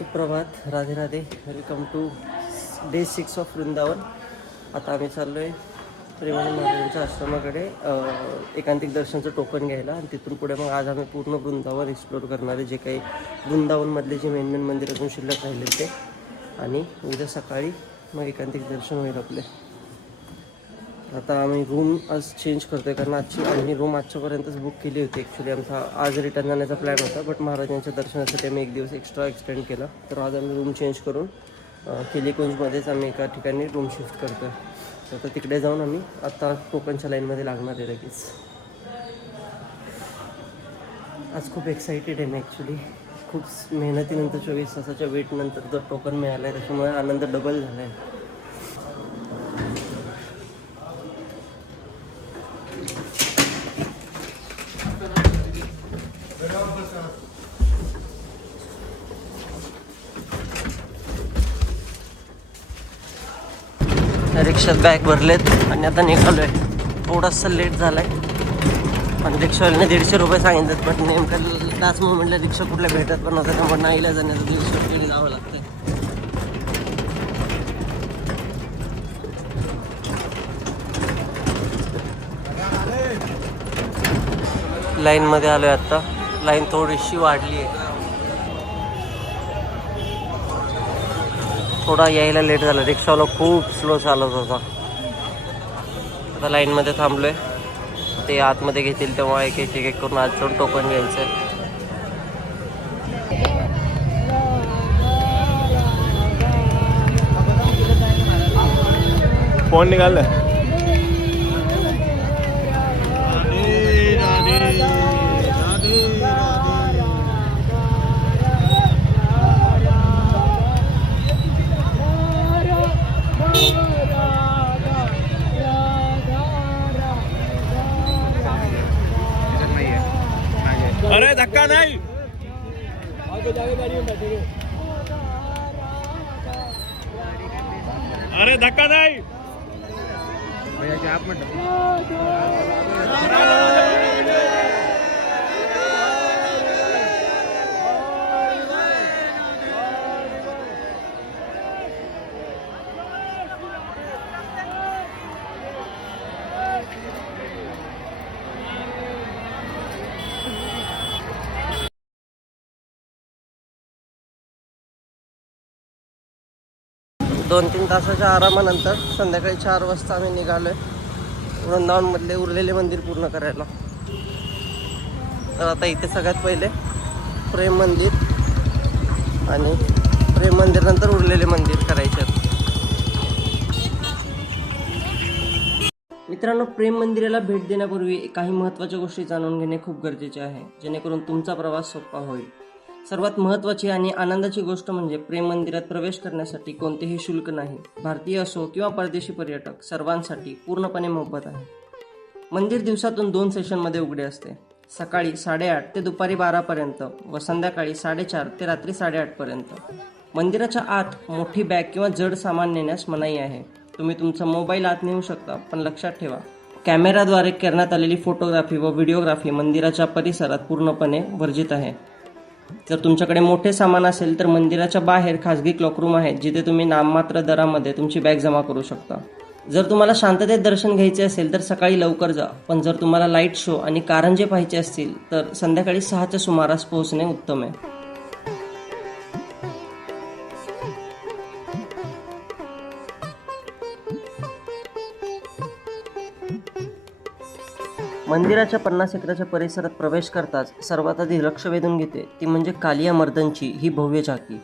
सुप्रभात, Radhe Radhe. Welcome to day 6 of Vrindavan. आता आम्ही चाललो आहे प्रेमानंद महाराजांच्या आश्रमाकडे एकांतिक दर्शनचं टोकन घ्यायला, आणि तिथून पुढे मग आज आम्ही पूर्ण वृंदावन एक्सप्लोअर करणार आहे. जे काही वृंदावनमधले जे मेन मेन मंदिर अजून शिल्लक राहिले ते, आणि उद्या सकाळी मग एकांतिक दर्शन होईल आपले. आता आम्ही रूम आज चेंज करतो आहे, कारण आम्ही रूम आजच्यापर्यंतच बुक केली होती. ॲक्च्युली आमचा आज रिटर्न जाण्याचा प्लॅन होता, बट महाराजांच्या दर्शनासाठी आम्ही एक दिवस एक्स्ट्रा एक्सटेंड केला. तर आज आम्ही रूम चेंज करून केलीकुंजमध्येच आम्ही एका ठिकाणी रूम शिफ्ट करतो आहे. तर तिकडे जाऊन आम्ही आता टोकनच्या लाईनमध्ये लागणार आहे लगेच. आज खूप एक्सायटेड आहे मी ॲक्च्युली. खूप मेहनतीनंतर 24 तासाच्या वेटनंतर जर टोकन मिळालं आहे, त्याच्यामुळे आनंद डबल झाला आहे. रिक्षात बॅग भरलेत आणि आता निघालो आहे. थोडासा लेट झाला आहे, पण रिक्षावाल्याने 150 रुपये सांगितलेत. पण नेमकं लास्ट मोमेंटला रिक्षा कुठल्या भेटत पण नव्हतं, त्यामुळे नाहीला जाण्याचं 150 रुपये जावं लागतं. लाईनमध्ये आलो आहे आता. लाईन थोडीशी वाढली आहे, थोडा यायला लेट झाला. रिक्षावाला खूप स्लो चालत होता. आता लाईनमध्ये थांबलो आहे. ते आतमध्ये घेतील तेव्हा एक एक करून आज जाऊन टोकन घ्यायचं आहे. फोन निकाल. अरे धक्का नहीं, अरे धक्का नहीं भैया. आप दोन 3 तासाच्या आरामानंतर संध्याकाळी 4 वाजता आम्ही निघालो आहे वृंदावनमधले उरलेले मंदिर पूर्ण करायला. तर आता इथे सगळ्यात पहिले प्रेम मंदिर, आणि प्रेम मंदिरनंतर उरलेले मंदिर करायचे आहेत. मित्रांनो, प्रेम मंदिराला भेट देण्यापूर्वी काही महत्त्वाच्या गोष्टी जाणून घेणे खूप गरजेचे आहे, जेणेकरून तुमचा प्रवास सोपा होईल. सर्वात महत्त्वाची आणि आनंदाची गोष्ट म्हणजे प्रेम मंदिरात प्रवेश करण्यासाठी कोणतेही शुल्क नाही. भारतीय असो किंवा परदेशी पर्यटक, सर्वांसाठी पूर्णपणे मोफत आहे. मंदिर दिवसातून 2 सेशनमध्ये उघडे असते. सकाळी 8:30 ते दुपारी 12 पर्यंत व संध्याकाळी 4:30 ते रात्री 8:30 पर्यंत. मंदिराच्या आत मोठी बॅग किंवा जड सामान नेण्यास मनाई आहे. तुम्ही तुमचा मोबाईल आत नेऊ शकता, पण लक्षात ठेवा, कॅमेराद्वारे करण्यात आलेली फोटोग्राफी व व्हिडिओग्राफी मंदिराच्या परिसरात पूर्णपणे वर्जित आहे. जर तुमच्याकडे मोठे सामान असेल तर मंदिराच्या बाहेर खाजगी क्लॉकरूम आहेत, जिथे तुम्ही नाममात्र दरामध्ये तुमची बॅग जमा करू शकता. जर तुम्हाला शांततेत दर्शन घ्यायचे असेल तर सकाळी लवकर जा, पण जर तुम्हाला लाईट शो आणि कारंजे पाहायचे असतील तर संध्याकाळी 6च्या सुमारास पोहोचणे उत्तम आहे. मंदिराच्या 50 एकराच्या परिसरात प्रवेश करताच सर्वात आधी लक्ष वेधून घेते ती म्हणजे कालिया मर्दनची ही भव्य झाकी.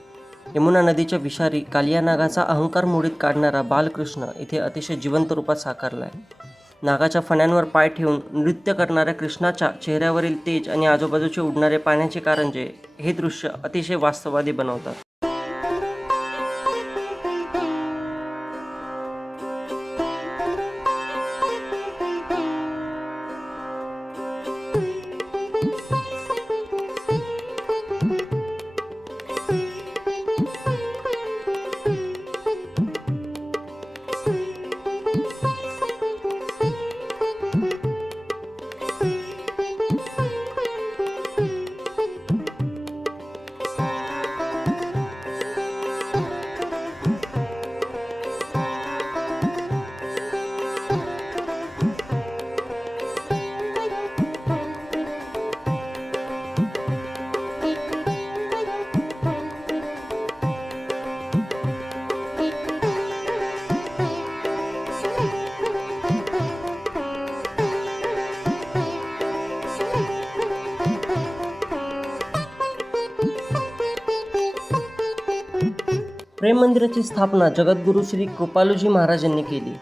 यमुना नदीच्या विषारी कालिया नागाचा अहंकार मोडीत काढणारा बालकृष्ण इथे अतिशय जिवंत रूपात साकारला आहे. नागाच्या फण्यांवर पाय ठेवून नृत्य करणाऱ्या कृष्णाच्या चेहऱ्यावरील तेज आणि आजूबाजूचे उडणारे पाण्याचे कारंजे हे दृश्य अतिशय वास्तववादी बनवतात. प्रेम मंदिराची स्थापना जगद्गुरू श्री कृपालूजी महाराज यांनी केली.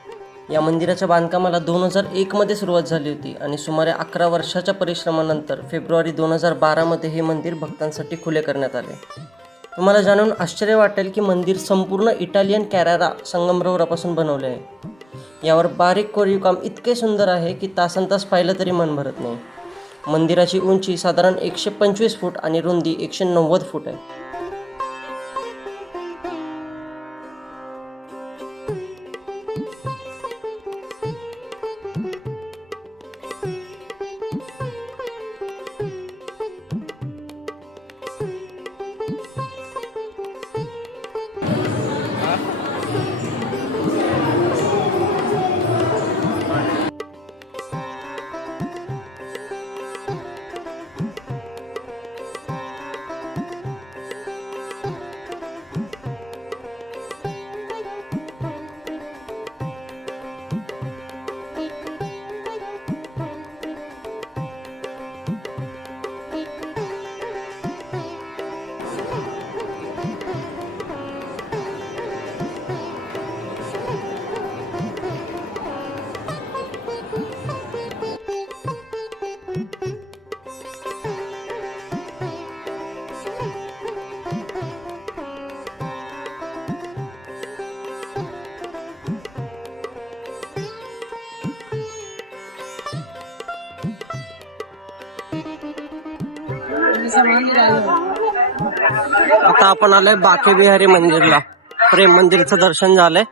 या मंदिराच्या बांधकामाला 2001 मध्ये सुरुवात झाली होती आणि सुमारे 11 वर्षाच्या परिश्रमानंतर फेब्रुवारी 2012 मध्ये हे मंदिर भक्तांसाठी खुले करण्यात आले. तुम्हाला जाणून आश्चर्य वाटेल की मंदिर संपूर्ण इटालियन कॅरारा संगमरवरापासून बनवले आहे. यावर बारीक कोरीव काम इतके सुंदर आहे की तासनतास पाहिलं तरी मन भरत नाही. मंदिराची उंची साधारण 125 फूट आणि रुंदी 190 फूट आहे. आता आपण आलोय बाके बिहारी मंदिरला. प्रेम मंदिरचं दर्शन झालंय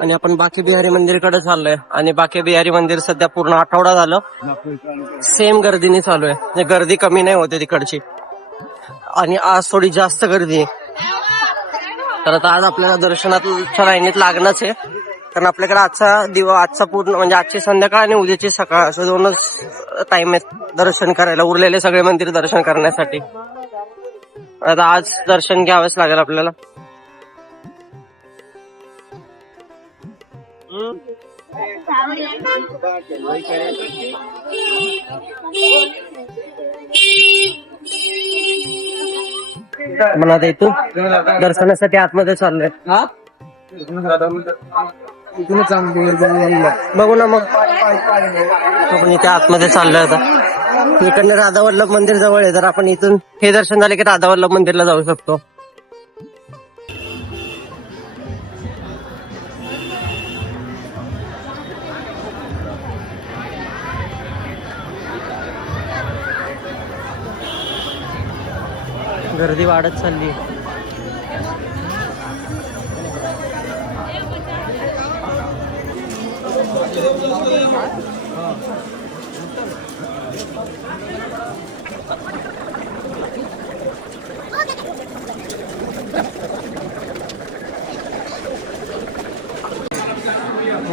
आणि आपण बाके बिहारी मंदिरकडे चाललोय. आणि बाके बिहारी मंदिर सध्या पूर्ण आठवडा झालं सेम गर्दीने चालू आहे. म्हणजे गर्दी कमी नाही होते तिकडची आणि आज थोडी जास्त गर्दी आहे. तर आता आज आपल्याला दर्शनाच्या लाईनीत लागणंच आहे कारण आपल्याकडे आजचा पूर्ण म्हणजे आजची संध्याकाळ आणि उद्याची सकाळ असं 2च टाइम आहेत दर्शन करायला. उरलेले सगळे मंदिर दर्शन करण्यासाठी आता आज दर्शन घ्यावंच लागेल आपल्याला. आपण आता इथून दर्शनासाठी आतमध्ये चाललोय. बघू ना मग आपण इथे आतमध्ये चाललोय. आता इकडनं राधा वल्लभ मंदिर जवळ आहे. तर आपण इथून हे दर्शन झाले की राधा वल्लभ मंदिरला जाऊ शकतो. गर्दी वाढत चालली आहे.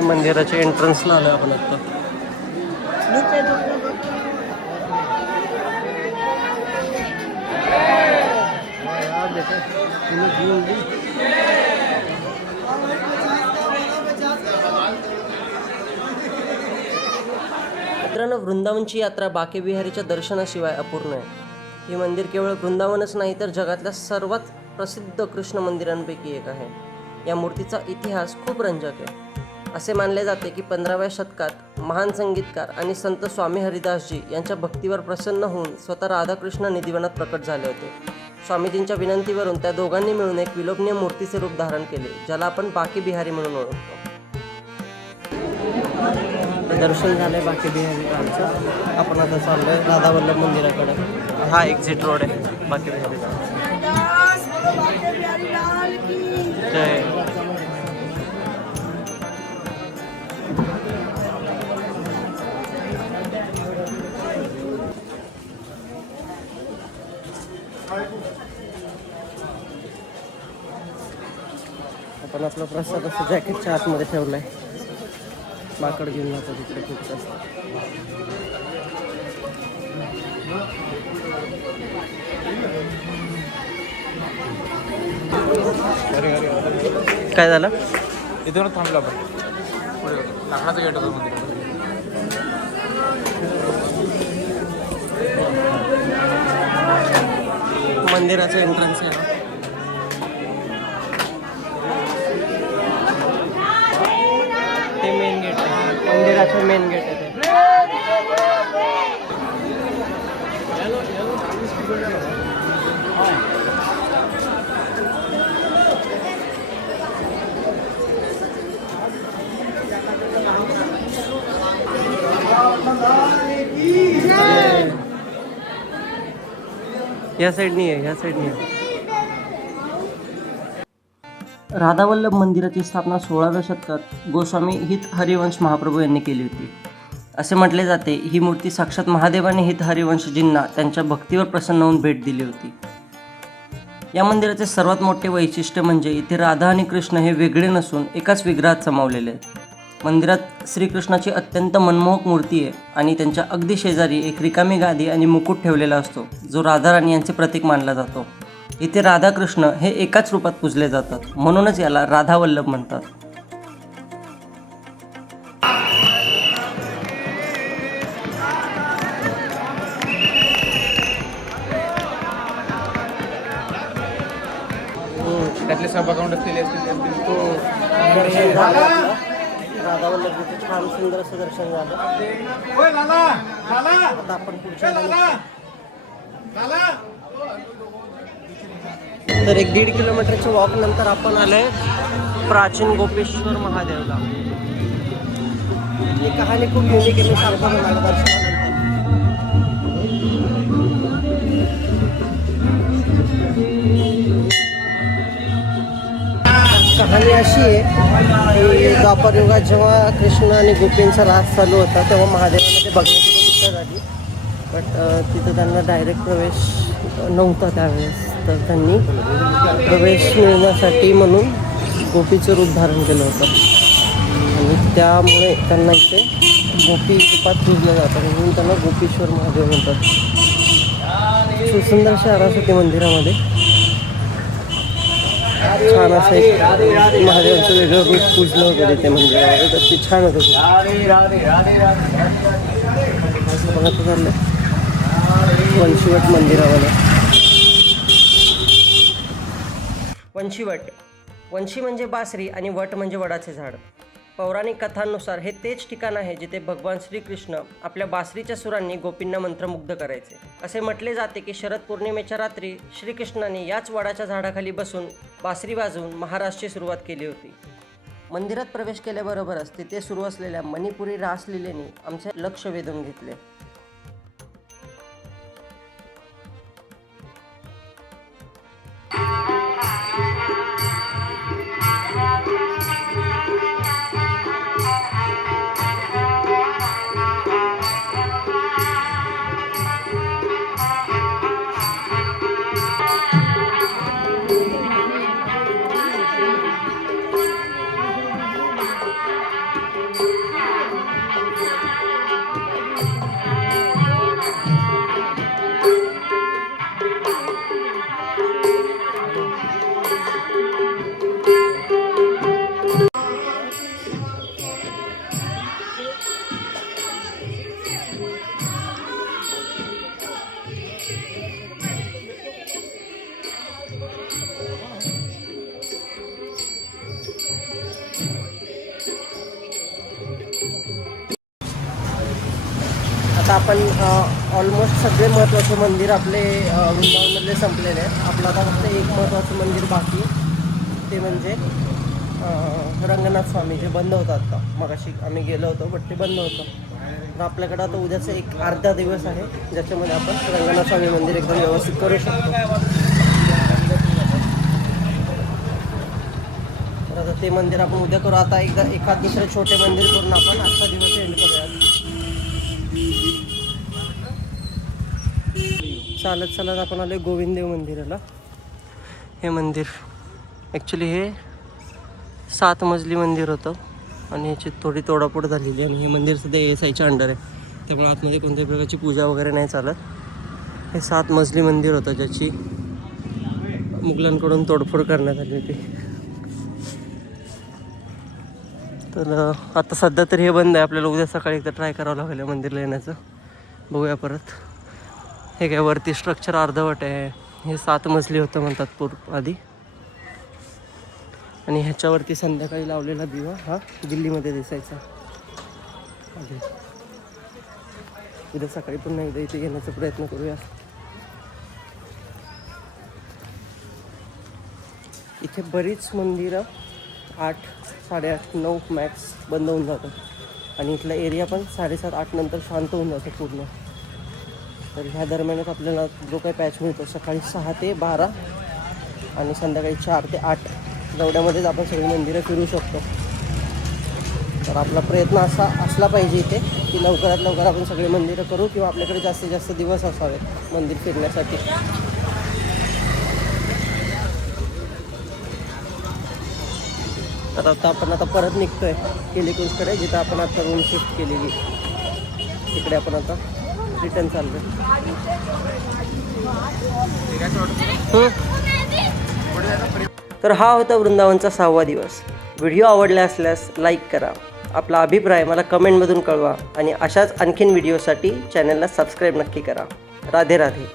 मंदिराच्या एंट्रन्सला आलोय आपण आता. मित्रांनो, वृंदावनची यात्रा बाके बिहारीच्या दर्शनाशिवाय अपूर्ण आहे. हे मंदिर केवळ वृंदावनच नाही तर जगातल्या सर्वात प्रसिद्ध कृष्ण मंदिरांपैकी एक आहे. या मूर्तीचा इतिहास खूप रंजक आहे. असे मानले जाते की 15व्या शतकात महान संगीतकार आणि संत स्वामी हरिदासजी यांच्या भक्तीवर प्रसन्न होऊन स्वतः राधाकृष्ण निधिवनात प्रकट झाले होते. स्वामीजींच्या विनंतीवरून त्या दोघांनी मिळून एक विलोभनीय मूर्तीचे रूप धारण केले, ज्याला आपण बाके बिहारी म्हणून ओळखतो. दर्शन झालंय बाके बिहारी. आपण आता चाललोय राधा वल्लभ मंदिराकडे. हा एक्झिट रोड आहे बाके बिहारीचा. जय. आपण आपला प्रसाद असं जॅकेटच्या आतमध्ये ठेवलाय. माकड घेऊन जातो तिकडे खूप जास्त. काय झालं? इथूनच थांबलो आपण. लाकडाचं गेट होतं मंदिर. मंदिराचं एंट्रन्स आहे. मंदिराचं मेन गेट आहे ते. या साईडनी आहे, या साईडनी आहे. राधावल्लभ मंदिराची स्थापना 16व्या शतकात गोस्वामी हित हरिवंश महाप्रभू यांनी केली होती. असे म्हटले जाते ही मूर्ती साक्षात महादेवाने हित हरिवंशजींना त्यांच्या भक्तीवर प्रसन्न होऊन भेट दिली होती. या मंदिराचे सर्वात मोठे वैशिष्ट्य म्हणजे इथे राधा आणि कृष्ण हे वेगळे नसून एकाच विग्रहात सामावलेले आहेत. मंदिरात श्रीकृष्णाची अत्यंत मनमोहक मूर्ती आहे आणि त्यांच्या अगदी शेजारी एक रिकामी गादी आणि मुकुट ठेवलेला असतो जो राधाराणी यांचे प्रतीक मानला जातो. इथे राधाकृष्ण हे एकाच रूपात पूजले जातात, म्हणूनच याला राधावल्लभ म्हणतात. त्यातले सभाकांड केले असतील तो दर्शन झालं आपलं. राधावल्लभचं छान सुंदर असं दर्शन झालं. आता आपण पुढच्या तर 1-1.5 किलोमीटरच्या वॉक नंतर आपण आलोय प्राचीन गोपेश्वर महादेवला. ही कहाणी खूप युनिक आहे, मी सांगतो मला दर्शनानंतर. कहाणी अशी आहे की द्वापर युगात जेव्हा कृष्ण आणि गोपींचा रास चालू होता तेव्हा महादेवाला ते बघण्याची खूप इच्छा झाली. बट तिथं त्यांना डायरेक्ट प्रवेश नव्हता त्यावेळेस, तर त्यांनी प्रवेश मिळण्यासाठी म्हणून गोपीचं रूप धारण केलं होतं आणि त्यामुळे त्यांना इथे गोपी रूपात पूजलं जातं, म्हणून त्यांना गोपेश्वर महादेव म्हणतात. सुंदर अशी आरास होती मंदिरामध्ये. छान असं एक महादेवांचं वेगळं रूप पूजलं होतं तिथे मंदिरामध्ये, तर ते छान होतं. बघा चाललं वंशीवट मंदिरामध्ये. वंशी म्हणजे बासरी आणि वट म्हणजे वडाचे झाड. पौराणिक कथांनुसार हे तेच ठिकाण आहे जिथे भगवान श्रीकृष्ण आपल्या बासरीच्या सुरांनी गोपींना मंत्रमुग्ध करायचे. असे म्हटले जाते की शरद पौर्णिमेच्या रात्री श्रीकृष्णाने याच वडाच्या झाडाखाली बसून बासरी वाजवून महारासची सुरुवात केली होती. मंदिरात प्रवेश केल्याबरोबरच तिथे सुरू असलेल्या मणिपुरी रासलीलेने आमचे लक्ष वेधून घेतले. आता आपण ऑलमोस्ट सगळे महत्त्वाचे मंदिर आपले वृंदावनमधले संपलेले आहेत. आपलं आता फक्त एक महत्त्वाचं मंदिर बाकी आहे, ते म्हणजे रंगनाथ स्वामी, जे बंद होतं आता. मगाशी आम्ही गेलो होतो बट ते बंद होतं. तर आपल्याकडं आता उद्याचा एक अर्धा दिवस आहे ज्याच्यामध्ये आपण रंगनाथ स्वामी मंदिर एकदम व्यवस्थित करू शकतो. तर आता ते मंदिर आपण उद्या करू. आता एकदा एखाद दुसरे छोटे मंदिर करून आपण आजचा दिवस एंड करूया. चालत आपण आलो गोविंददेव मंदिराला. हे मंदिर ॲक्च्युली हे 7 मजली मंदिर होतं आणि याची थोडी तोडाफोड झालेली आहे. आणि हे मंदिर सध्या ASIच्या अंडर आहे, त्यामुळे आतमध्ये कोणत्याही प्रकारची पूजा वगैरे नाही चालत. हे 7 मजली मंदिर होतं ज्याची मुघलांकडून तोडफोड करण्यात आली होती. तर आता सध्या तर हे बंद आहे. आपल्याला उद्या सकाळी एकदा ट्राय करावं लागेल मंदिरला येण्याचं. बघूया परत. हे काय वरती स्ट्रक्चर अर्धवट आहे. हे 7 मजली होतं म्हणतात आधी. आणि ह्याच्यावरती संध्याकाळी लावलेला दिवा हा दिल्लीमध्ये दिसायचा. उद्या सकाळी पुन्हा एकदा इथे येण्याचा प्रयत्न करूया. इथे बरीच मंदिरं 8, 8:30, 9 मॅक्स बंद होऊन जातं आणि इथला एरिया पण 7:30, 8 नंतर शांत होऊन जातो पूर्ण. तर ह्या दरम्यानच आपल्याला जो काही पॅच मिळतो सकाळी 6 ते 12 आणि संध्याकाळी 4 ते 8 एवढ्यामध्येच आपण सगळी मंदिरं फिरू शकतो. तर आपला प्रयत्न असा असला पाहिजे इथे की लवकरात लवकर आपण सगळी मंदिरं करू किंवा आपल्याकडे जास्तीत जास्त दिवस असावेत मंदिर फिरण्यासाठी. तर आता आपण परत निघतोय केलिकुंजकडे, जिथं आपण आता रूम शिफ्ट केलेली. तिकडे आपण आता रिटर्न चाललो. तर हा होता वृंदावनचा 6वा दिवस. व्हिडिओ आवडला असल्यास लाईक करा, आपला अभिप्राय मला कमेंटमधून कळवा आणि अशाच आणखीन व्हिडिओसाठी चॅनलला सबस्क्राईब नक्की करा. राधे राधे.